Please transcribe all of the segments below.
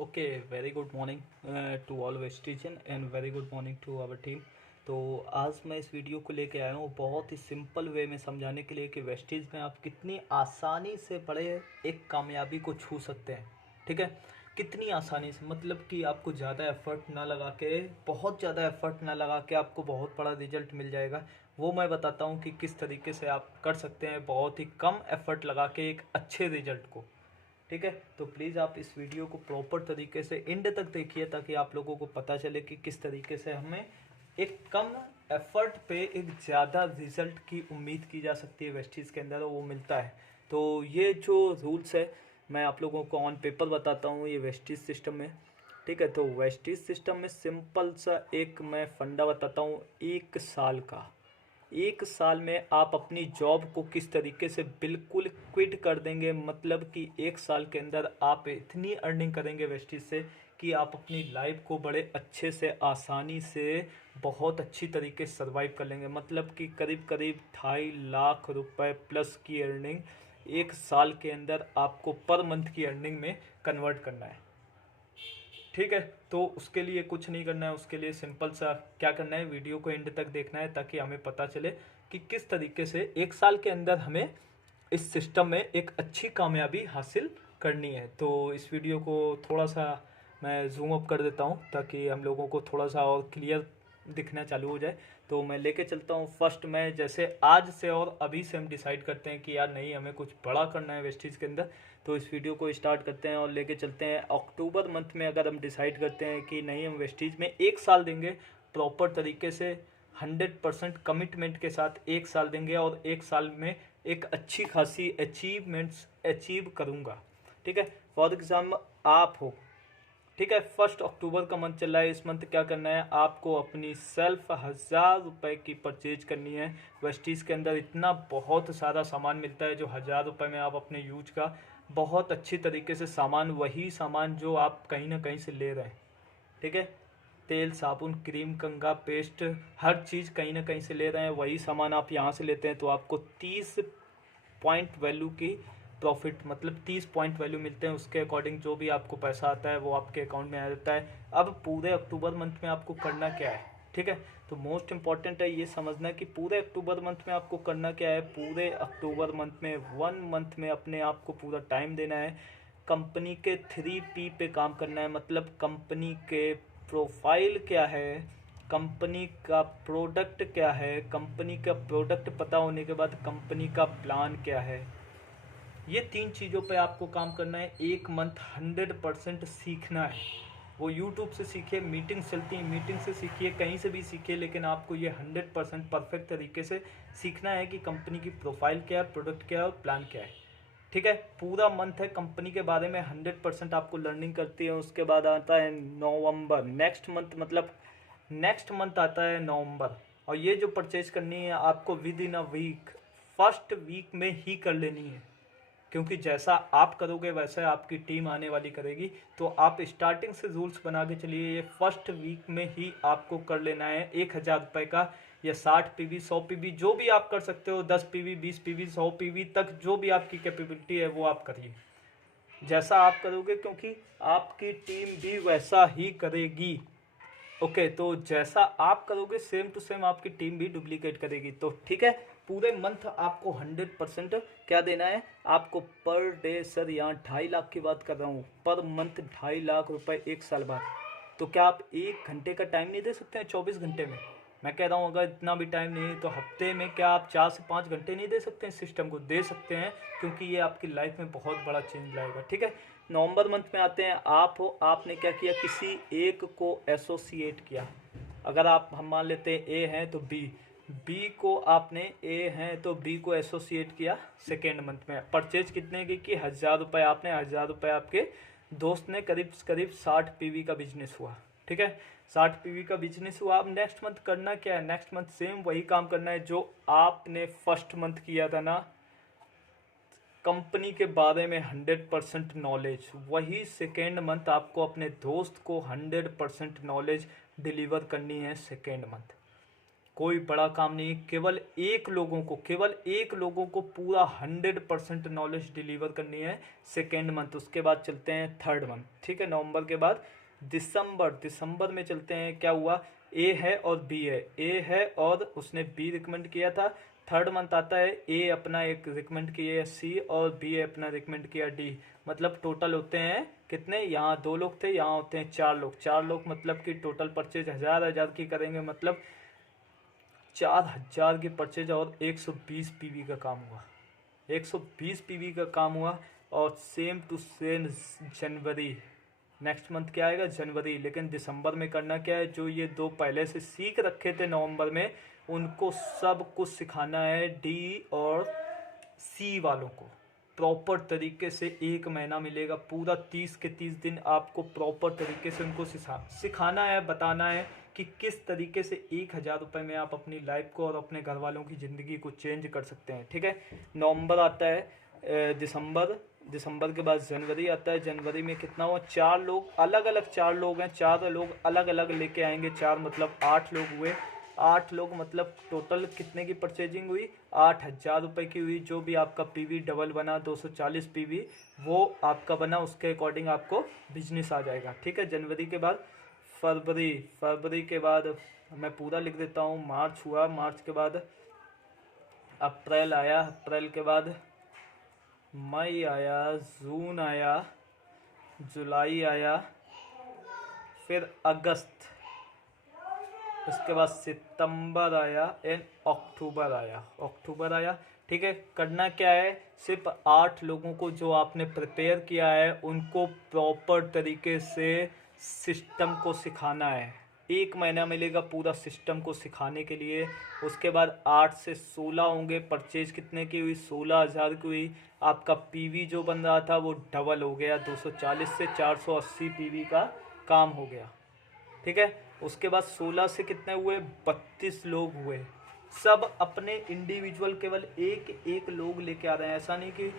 Okay, very good morning to all Vestigeans and very good morning to our team. तो आज मैं इस video को लेके आया हूँ बहुत ही सिंपल वे में समझाने के लिए कि वेस्टीज में आप कितनी आसानी से बड़े एक कामयाबी को छू सकते हैं। ठीक है, कितनी आसानी से, मतलब कि आपको ज़्यादा एफर्ट ना लगा के, बहुत ज़्यादा एफर्ट ना लगा के आपको बहुत बड़ा रिजल्ट मिल जाएगा। वो मैं बताता हूँ कि किस तरीके से आप कर सकते हैं बहुत ही कम एफर्ट लगा के एक अच्छे रिजल्ट को। ठीक है, तो प्लीज़ आप इस वीडियो को प्रॉपर तरीके से एंड तक देखिए ताकि आप लोगों को पता चले कि किस तरीके से हमें एक कम एफर्ट पे एक ज़्यादा रिजल्ट की उम्मीद की जा सकती है वेस्टीज़ के अंदर, और वो मिलता है। तो ये जो रूल्स है मैं आप लोगों को ऑन पेपर बताता हूँ ये वेस्टीज सिस्टम में। ठीक है, तो वेस्टीज सिस्टम में सिंपल सा एक मैं फंडा बताता हूँ। एक साल का, एक साल में आप अपनी जॉब को किस तरीके से बिल्कुल क्विट कर देंगे, मतलब कि एक साल के अंदर आप इतनी अर्निंग करेंगे वेस्टीज से कि आप अपनी लाइफ को बड़े अच्छे से, आसानी से, बहुत अच्छी तरीके से सर्वाइव कर लेंगे। मतलब कि करीब करीब 2.5 लाख रुपए प्लस की अर्निंग एक साल के अंदर आपको पर मंथ की अर्निंग में कन्वर्ट करना है। ठीक है, तो उसके लिए कुछ नहीं करना है। उसके लिए सिंपल सा क्या करना है, वीडियो को एंड तक देखना है ताकि हमें पता चले कि किस तरीके से एक साल के अंदर हमें इस सिस्टम में एक अच्छी कामयाबी हासिल करनी है। तो इस वीडियो को थोड़ा सा मैं जूम अप कर देता हूँ ताकि हम लोगों को थोड़ा सा और क्लियर दिखना चालू हो जाए। तो मैं लेके चलता हूँ फर्स्ट में, जैसे आज से और अभी से हम डिसाइड करते हैं कि यार नहीं, हमें कुछ बड़ा करना है वेस्टीज के अंदर। तो इस वीडियो को स्टार्ट करते हैं और लेके चलते हैं अक्टूबर मंथ में। अगर हम डिसाइड करते हैं कि नहीं, हम वेस्टीज में एक साल देंगे प्रॉपर तरीके से, 100% कमिटमेंट के साथ एक साल देंगे और एक साल में एक अच्छी खासी अचीवमेंट्स अचीव करूँगा। ठीक है, फॉर एग्जाम्पल आप हो, ठीक है, 1 अक्टूबर का मंथ चल रहा है। इस मंथ क्या करना है, आपको अपनी सेल्फ 1000 रुपए की परचेज करनी है। वेस्टीज के अंदर इतना बहुत सारा सामान मिलता है जो 1000 रुपए में आप अपने यूज का बहुत अच्छी तरीके से सामान, वही सामान जो आप कहीं ना कहीं से ले रहे हैं। ठीक है, तेल, साबुन, क्रीम, कंघा, पेस्ट, हर चीज़ कहीं ना कहीं से ले रहे हैं, वही सामान आप यहाँ से लेते हैं। तो आपको 30 पॉइंट वैल्यू की प्रॉफिट, मतलब 30 पॉइंट वैल्यू मिलते हैं। उसके अकॉर्डिंग जो भी आपको पैसा आता है वो आपके अकाउंट में आ जाता है। अब पूरे अक्टूबर मंथ में आपको करना क्या है, ठीक है, तो मोस्ट इंपॉर्टेंट है ये समझना कि पूरे अक्टूबर मंथ में आपको करना क्या है। पूरे अक्टूबर मंथ में 1 मंथ में अपने आप को पूरा टाइम देना है। कंपनी के 3P पे काम करना है, मतलब कंपनी के प्रोफाइल क्या है, कंपनी का प्रोडक्ट क्या है, कंपनी का प्रोडक्ट पता होने के बाद कंपनी का प्लान क्या है। ये 3 चीज़ों पे आपको काम करना है। एक मंथ 100% सीखना है। वो यूट्यूब से सीखिए, मीटिंग चलती है मीटिंग से सीखिए, कहीं से भी सीखिए, लेकिन आपको ये 100% परफेक्ट तरीके से सीखना है कि कंपनी की प्रोफाइल क्या है, प्रोडक्ट क्या है और प्लान क्या है। ठीक है, पूरा मंथ है कंपनी के बारे में 100% आपको लर्निंग करती है। उसके बाद आता है नवंबर, नेक्स्ट मंथ, मतलब नेक्स्ट मंथ आता है नवंबर। और ये जो परचेज करनी है आपको within a week, first week में ही कर लेनी है, क्योंकि जैसा आप करोगे वैसा आपकी टीम आने वाली करेगी। तो आप स्टार्टिंग से रूल्स बना के चलिए, ये फर्स्ट वीक में ही आपको कर लेना है। 1000 रुपये का या 60 PV, 100 PV, जो भी आप कर सकते हो, 10 PV, 20 PV, 100 PV तक जो भी आपकी कैपेबिलिटी है वो आप करिए, जैसा आप करोगे, क्योंकि आपकी टीम भी वैसा ही करेगी। ओके, तो जैसा आप करोगे सेम टू सेम आपकी टीम भी डुप्लीकेट करेगी। तो ठीक है, पूरे मंथ आपको 100% क्या देना है आपको पर डे। सर यहाँ 2.5 लाख की बात कर रहा हूँ, पर मंथ 2.5 लाख रुपए एक साल बाद। तो क्या आप 1 घंटे का टाइम नहीं दे सकते हैं 24 घंटे में? मैं कह रहा हूँ अगर इतना भी टाइम नहीं है तो हफ्ते में क्या आप 4 से 5 घंटे नहीं दे सकते हैं? सिस्टम को दे सकते हैं, क्योंकि ये आपकी लाइफ में बहुत बड़ा चेंज लाएगा। ठीक है, नवंबर मंथ में आते हैं। आप हो, आपने क्या किया, किसी एक को एसोसिएट किया। अगर आप, हम मान लेते हैं ए हैं तो बी को आपने, ए हैं तो बी को एसोसिएट किया सेकेंड मंथ में। परचेज कितने की 1000 रुपये आपने, 1000 रुपये आपके दोस्त ने, करीब करीब 60 PV का बिजनेस हुआ। ठीक है, 60 PV का बिजनेस हुआ। अब नेक्स्ट मंथ करना क्या है, नेक्स्ट मंथ सेम वही काम करना है जो आपने फर्स्ट मंथ किया था ना, कंपनी के बारे में 100% नॉलेज। वही सेकेंड मंथ आपको अपने दोस्त को 100% नॉलेज डिलीवर करनी है सेकेंड मंथ। कोई बड़ा काम नहीं, केवल एक लोगों को पूरा 100% नॉलेज डिलीवर करनी है सेकेंड मंथ। उसके बाद चलते हैं थर्ड मंथ, ठीक है। नवंबर के बाद दिसंबर में चलते हैं। क्या हुआ, ए है और बी है, ए है और उसने बी रिकमेंड किया था। थर्ड मंथ आता है, ए अपना एक रिकमेंड किया सी और बी अपना रिकमेंड किया डी। मतलब टोटल होते हैं कितने, यहाँ 2 लोग थे, यहाँ होते हैं 4 लोग। 4 लोग मतलब कि टोटल परचेज 1000 की करेंगे, मतलब 4000 की परचेज और 120 पीवी का काम हुआ। 120 पीवी का काम हुआ। और सेम टू सेम जनवरी, नेक्स्ट मंथ क्या आएगा, जनवरी। लेकिन दिसंबर में करना क्या है, जो ये 2 पहले से सीख रखे थे नवंबर में, उनको सब कुछ सिखाना है डी और सी वालों को प्रॉपर तरीके से। 1 महीना मिलेगा पूरा, 30 के 30 दिन आपको प्रॉपर तरीके से उनको सिखाना है, बताना है कि किस तरीके से 1000 रुपये में आप अपनी लाइफ को और अपने घर वालों की ज़िंदगी को चेंज कर सकते हैं, ठीक है। नवंबर आता है, दिसंबर के बाद जनवरी आता है। जनवरी में कितना हुआ, 4 लोग अलग अलग, 4 लोग हैं, 4 लोग अलग अलग लेके आएंगे। 4 मतलब 8 लोग हुए। 8 लोग मतलब टोटल कितने की परचेजिंग हुई, 8000 रुपये की हुई। जो भी आपका पीवी डबल बना 240 पीवी, वो आपका बना, उसके अकॉर्डिंग आपको बिजनेस आ जाएगा, ठीक है। जनवरी के बाद फरवरी के बाद मैं पूरा लिख देता हूँ। मार्च हुआ, मार्च के बाद अप्रैल आया, अप्रैल के बाद मई आया, जून आया, जुलाई आया, फिर अगस्त, उसके बाद सितंबर आया एंड अक्टूबर आया, ठीक है। करना क्या है, सिर्फ 8 लोगों को जो आपने प्रिपेयर किया है उनको प्रॉपर तरीके से सिस्टम को सिखाना है। 1 महीना मिलेगा पूरा सिस्टम को सिखाने के लिए। उसके बाद 8 से 16 होंगे। परचेज कितने की हुई, 16000 की हुई। आपका पीवी जो बन रहा था वो डबल हो गया, 240 से 480 पीवी का काम हो गया, ठीक है। उसके बाद 16 से कितने हुए, 32 लोग हुए। सब अपने इंडिविजुअल केवल एक लोग लेके आ रहे हैं। ऐसा नहीं कि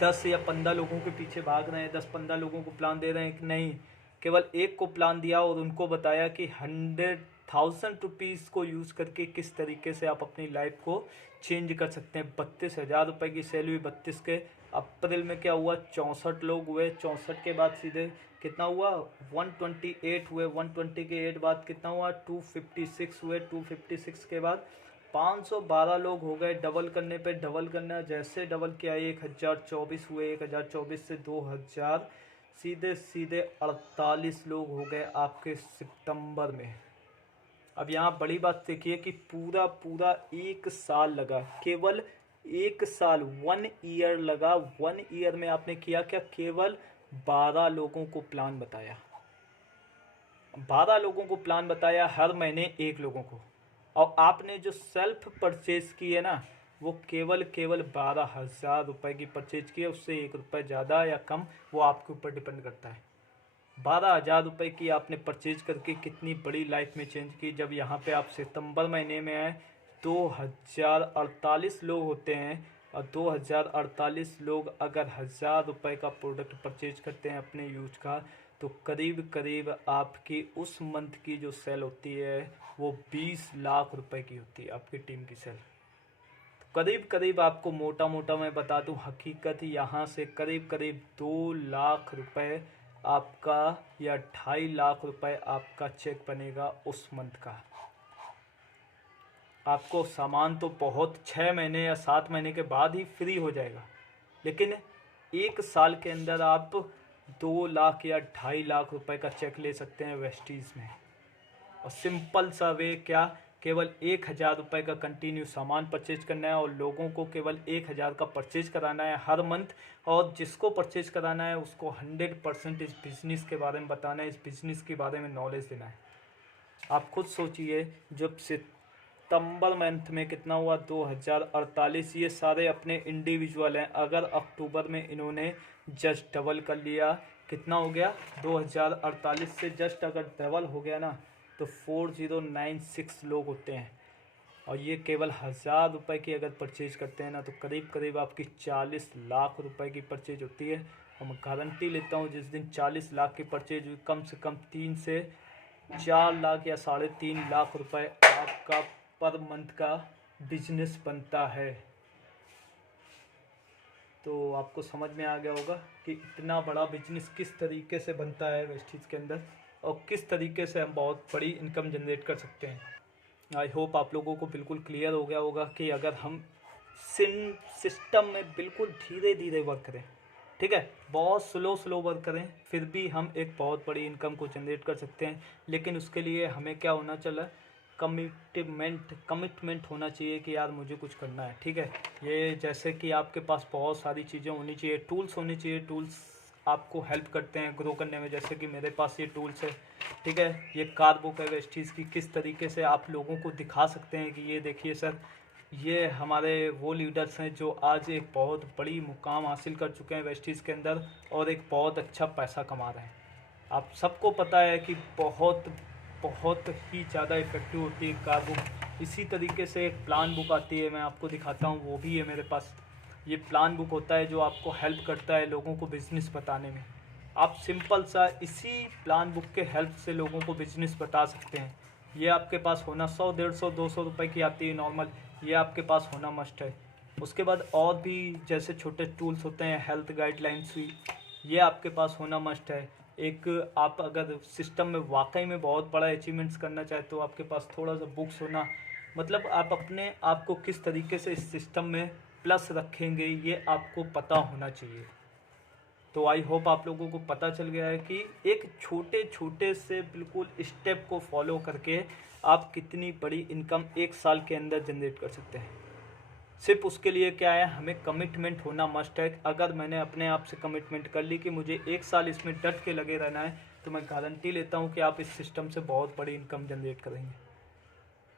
10 या 15 लोगों के पीछे भाग रहे हैं, 10-15 लोगों को प्लान दे रहे हैं, नहीं। केवल एक को प्लान दिया और उनको बताया कि 100,000 रुपीज़ को यूज़ करके किस तरीके से आप अपनी लाइफ को चेंज कर सकते हैं। 32,000 रुपये की सेल हुई 32 के। अप्रैल में क्या हुआ, 64 लोग हुए। 64 के बाद सीधे कितना हुआ, 128 हुए। 120 के 8 बाद कितना हुआ, 256 हुए। 256 के बाद 512 लोग हो गए। डबल करने पे डबल करना, जैसे डबल किया 1024 हुए। 1024 से 2000, सीधे सीधे 48 लोग हो गए आपके सितंबर में। अब यहाँ बड़ी बात देखिए कि पूरा 1 साल लगा, केवल 1 साल, 1 ईयर लगा। 1 ईयर में आपने किया क्या, केवल 12 लोगों को प्लान बताया। 12 लोगों को प्लान बताया, हर महीने 1 लोगों को। और आपने जो सेल्फ परचेज की है ना, वो केवल 12,000 रुपये की परचेज की है। उससे 1 रुपये ज़्यादा या कम वो आपके ऊपर डिपेंड करता है। 12,000 रुपये की आपने परचेज करके कितनी बड़ी लाइफ में चेंज की। जब यहाँ पे आप सितंबर महीने में आए, 2048 लोग होते हैं। और 2048 लोग अगर 1000 रुपये का प्रोडक्ट परचेज करते हैं अपने यूज का, तो करीब करीब आपकी उस मंथ की जो सेल होती है वो 20 लाख रुपए की होती है, आपकी टीम की सेल। तो करीब करीब आपको मोटा मोटा मैं बता दूं, हकीकत यहाँ से करीब करीब 2 लाख रुपए आपका या 2.5 लाख रुपए आपका चेक बनेगा उस मंथ का। आपको सामान तो बहुत 6 महीने या 7 महीने के बाद ही फ्री हो जाएगा, लेकिन 1 साल के अंदर आप 2 लाख या 2.5 लाख रुपए का चेक ले सकते हैं वेस्टीज में। और सिंपल सा वे क्या, केवल 1000 रुपये का कंटिन्यू सामान परचेज करना है और लोगों को केवल 1000 का परचेज कराना है हर मंथ। और जिसको परचेज कराना है उसको 100% इस बिज़नेस के बारे में बताना है, इस बिज़नेस के बारे में नॉलेज देना है। आप खुद सोचिए, जब सितंबर मंथ में कितना हुआ, 2048। ये सारे अपने इंडिविजुअल हैं। अगर अक्टूबर में इन्होंने जस्ट डबल कर लिया, कितना हो गया, 2048 से जस्ट अगर डबल हो गया ना, तो 4096 लोग होते हैं। और ये केवल 1000 रुपये की अगर परचेज करते हैं ना, तो करीब करीब आपकी 40 लाख रुपए की परचेज होती है। और मैं गारंटी लेता हूँ, जिस दिन 40 लाख की परचेज हुई, कम से कम 3 से 4 लाख या 3.5 लाख रुपए आपका पर मंथ का बिजनेस बनता है। तो आपको समझ में आ गया होगा कि इतना बड़ा बिजनेस किस तरीके से बनता है वेस्टीज के अंदर और किस तरीके से हम बहुत बड़ी इनकम जनरेट कर सकते हैं। आई होप आप लोगों को बिल्कुल क्लियर हो गया होगा कि अगर हम सिस्टम में बिल्कुल धीरे धीरे वर्क करें, ठीक है, बहुत स्लो वर्क करें, फिर भी हम एक बहुत बड़ी इनकम को जनरेट कर सकते हैं। लेकिन उसके लिए हमें क्या होना चाहिए, कमिटमेंट होना चाहिए कि यार मुझे कुछ करना है, ठीक है। ये जैसे कि आपके पास बहुत सारी चीज़ें होनी चाहिए, टूल्स होने चाहिए, टूल्स आपको हेल्प करते हैं ग्रो करने में। जैसे कि मेरे पास ये टूल्स है, ठीक है, ये कार बुक है वेस्टीज़ की, किस तरीके से आप लोगों को दिखा सकते हैं कि ये देखिए सर, ये हमारे वो लीडर्स हैं जो आज एक बहुत बड़ी मुकाम हासिल कर चुके हैं वेस्टीज़ के अंदर और एक बहुत अच्छा पैसा कमा रहे हैं। आप सबको पता है कि बहुत बहुत ही ज़्यादा इफ़ेक्टिव होती है कार बुक। इसी तरीके से एक प्लान बुक आती है, मैं आपको दिखाता हूँ, वो भी है मेरे पास। ये प्लान बुक होता है जो आपको हेल्प करता है लोगों को बिज़नेस बताने में। आप सिंपल सा इसी प्लान बुक के हेल्प से लोगों को बिज़नेस बता सकते हैं। ये आपके पास होना 100, 150, 200 रुपये की आती है नॉर्मल, ये आपके पास होना मस्ट है। उसके बाद और भी जैसे छोटे टूल्स होते हैं, हेल्थ गाइडलाइंस हुई, ये आपके पास होना मस्ट है। एक आप अगर सिस्टम में वाकई में बहुत बड़ा अचीवमेंट्स करना चाहे तो आपके पास थोड़ा सा बुक्स होना, मतलब आप अपने आप को किस तरीके से इस सिस्टम में प्लस रखेंगे ये आपको पता होना चाहिए। तो आई होप आप लोगों को पता चल गया है कि एक छोटे छोटे से बिल्कुल स्टेप को फॉलो करके आप कितनी बड़ी इनकम एक साल के अंदर जनरेट कर सकते हैं। सिर्फ उसके लिए क्या है, हमें कमिटमेंट होना मस्ट है। अगर मैंने अपने आप से कमिटमेंट कर ली कि मुझे एक साल इसमें डट के लगे रहना है, तो मैं गारंटी लेता हूँ कि आप इस सिस्टम से बहुत बड़ी इनकम जनरेट करेंगे।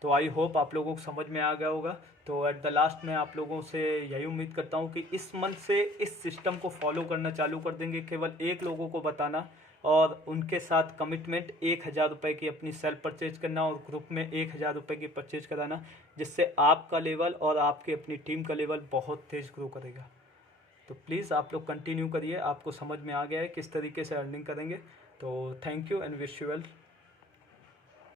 तो आई होप आप लोगों को समझ में आ गया होगा। तो एट द लास्ट मैं आप लोगों से यही उम्मीद करता हूँ कि इस मंथ से इस सिस्टम को फॉलो करना चालू कर देंगे। केवल एक लोगों को बताना और उनके साथ कमिटमेंट 1000 रुपये की अपनी सेल्फ परचेज करना और ग्रुप में 1000 रुपये की परचेज कराना, जिससे आपका लेवल और आपकी अपनी टीम का लेवल बहुत तेज़ ग्रो करेगा। तो प्लीज़ आप लोग कंटिन्यू करिए, आपको समझ में आ गया है किस तरीके से अर्निंग करेंगे। तो thank you and wish you well.